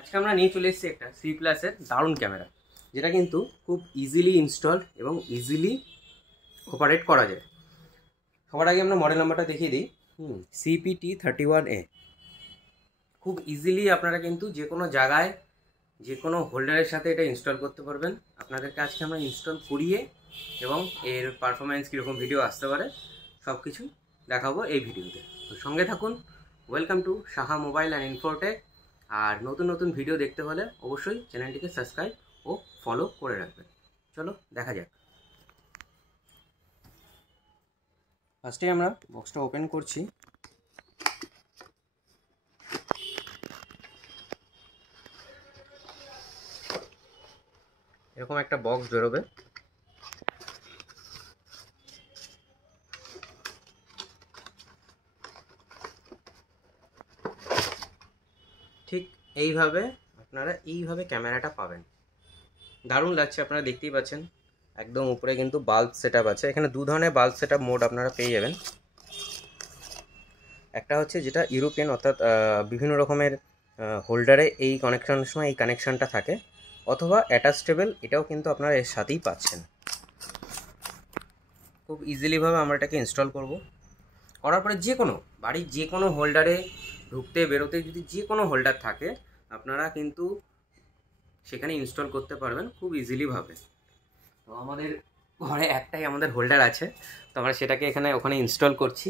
আজকে আমরা নিয়ে চলে এসেছি একটা সি প্লাসের দারুণ ক্যামেরা, যেটা কিন্তু খুব ইজিলি ইনস্টল এবং ইজিলি অপারেট করা যায়। সবার আগে আমরা মডেল নাম্বারটা দেখিয়ে দিই। CPT31A। খুব ইজিলি আপনারা কিন্তু যে কোনো জায়গায় যে কোনো হোল্ডারের সাথে এটা ইনস্টল করতে পারবেন। আপনাদেরকে আজকে আমরা ইনস্টল করিয়ে এবং এর পারফরমেন্স কীরকম ভিডিও আসতে পারে সব কিছু দেখাবো এই ভিডিওতে। তো সঙ্গে থাকুন। Welcome to Saha mobile and infotech. আর নতুন নতুন ভিডিও দেখতে হলে অবশ্যই চ্যানেলটিকে সাবস্ক্রাইব ও ফলো করে রাখবেন। চলো দেখা যাক। ফার্স্টে আমরা বক্সটা ওপেন করছি। এরকম একটা বক্স বেরোবে। ঠিক এইভাবে আপনারা ক্যামেরাটা পাবেন। দারুণ লাগছে, আপনারা দেখতেই পাচ্ছেন। একদম উপরে কিন্তু বাল্ব সেটআপ আছে। এখানে দু ধরনের বাল্ব সেটআপ মোড আপনারা পেয়ে যাবেন। একটা হচ্ছে যেটা ইউরোপিয়ান, অর্থাৎ বিভিন্ন রকমের হোল্ডারে এই কানেকশনের সময় এই কানেকশানটা থাকে, অথবা অ্যাটাচটেবল, এটাও কিন্তু আপনারা এর সাথেই পাচ্ছেন। খুব ইজিলিভাবে আমরা এটাকে ইনস্টল করব। করার পরে যে কোনো বাড়ির যে কোনো হোল্ডারে ঢুকতে বেরোতে যদি যে কোনো হোল্ডার থাকে, আপনারা কিন্তু সেখানে ইনস্টল করতে পারবেন খুব ইজিলিভাবে। তো আমাদের ঘরে একটাই আমাদের হোল্ডার আছে, তো আমরা সেটাকে ওখানে ইনস্টল করছি।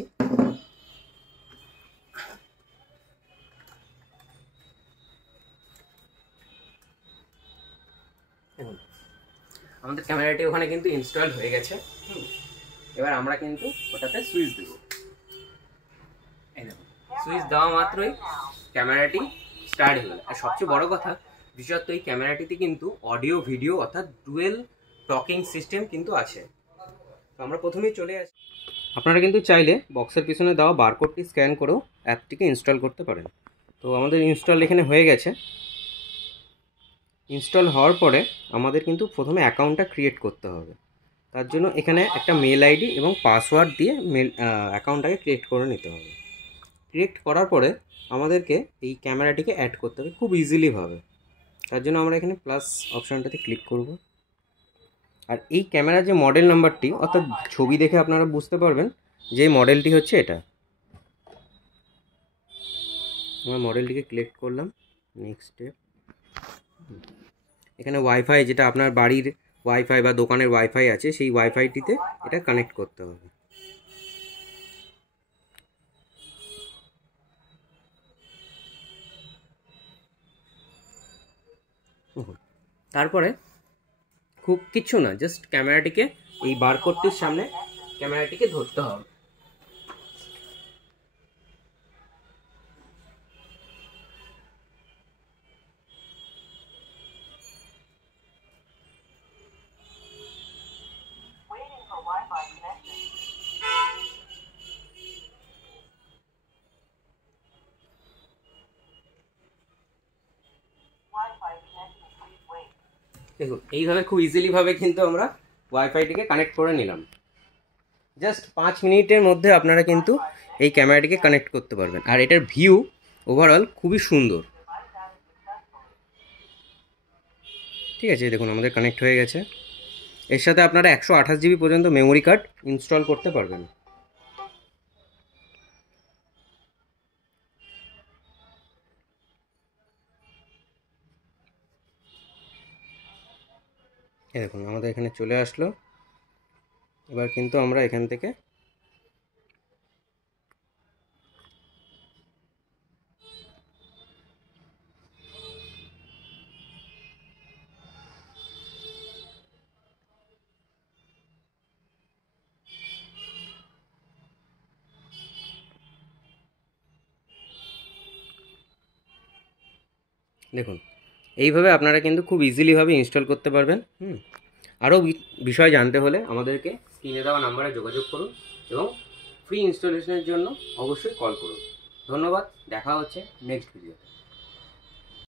আমাদের ক্যামেরাটি ওখানে কিন্তু ইনস্টল হয়ে গেছে। এবার আমরা কিন্তু ওটাতে সুইচ দেব। এই দেখুন, সুইচ দেওয়া মাত্রই ক্যামেরাটি স্টার্ট হয়ে গেল। আর সবচেয়ে বড় কথা, বিশেষত এই ক্যামেরাটিতে কিন্তু অডিও ভিডিও অর্থাৎ ডুয়েল টকিং সিস্টেম কিন্তু আছে। তো আমরা প্রথমেই চলে আসি। আপনারা কিন্তু চাইলে বক্সের পিছনে দেওয়া বারকোডটি স্ক্যান করেও অ্যাপটিকে ইনস্টল করতে পারেন। তো আমাদের ইনস্টল এখানে হয়ে গেছে। ইনস্টল হওয়ার পরে আমাদের কিন্তু প্রথমে অ্যাকাউন্টটা ক্রিয়েট করতে হবে। তার জন্য এখানে একটা মেল আইডি এবং পাসওয়ার্ড দিয়ে অ্যাকাউন্টটাকে ক্রিয়েট করে নিতে হবে। ক্রিয়েট করার পরে আমাদেরকে এই ক্যামেরাটিকে অ্যাড করতে হবে খুব ইজিলিভাবে। তার জন্য আমরা এখানে প্লাস অপশানটাতে ক্লিক করব। আর এই ক্যামেরার যে মডেল নাম্বারটি, অর্থাৎ ছবি দেখে আপনারা বুঝতে পারবেন যে মডেলটি হচ্ছে এটা। আমরা মডেলটিকে সিলেক্ট করলাম। নেক্সট স্টেপ, এখানে ওয়াইফাই, যেটা আপনার বাড়ির ওয়াইফাই বা দোকানের ওয়াইফাই আছে, সেই ওয়াইফাইটিতে এটা কানেক্ট করতে হবে। তারপরে খুব কিচ্ছু না, জাস্ট ক্যামেরাটিকে এই বারকোডটির সামনে ক্যামেরাটিকে ধরতে হবে। দেখুন, এইভাবে খুব ইজিলিভাবে কিন্তু আমরা ওয়াইফাইটিকে কানেক্ট করে নিলাম। জাস্ট 5 মিনিটের মধ্যে আপনারা কিন্তু এই ক্যামেরাটিকে কানেক্ট করতে পারবেন। আর এটার ভিউ ওভারঅল খুবই সুন্দর। ঠিক আছে, দেখুন আমাদের কানেক্ট হয়ে গেছে। এর সাথে আপনারা 128 GB পর্যন্ত মেমোরি কার্ড ইনস্টল করতে পারবেন। এই দেখুন আমাদের এখানে চলে আসলো। এবার কিন্তু আমরা এখান থেকে দেখুন এইভাবে আপনারা কিন্তু খুব ইজিলিভাবে ইনস্টল করতে পারবেন। আরও বিষয় জানতে হলে আমাদেরকে স্ক্রিনে দেওয়া নাম্বারে যোগাযোগ করুন এবং ফ্রি ইনস্টলেশনের জন্য অবশ্যই কল করুন। ধন্যবাদ, দেখা হচ্ছে নেক্সট ভিডিওতে।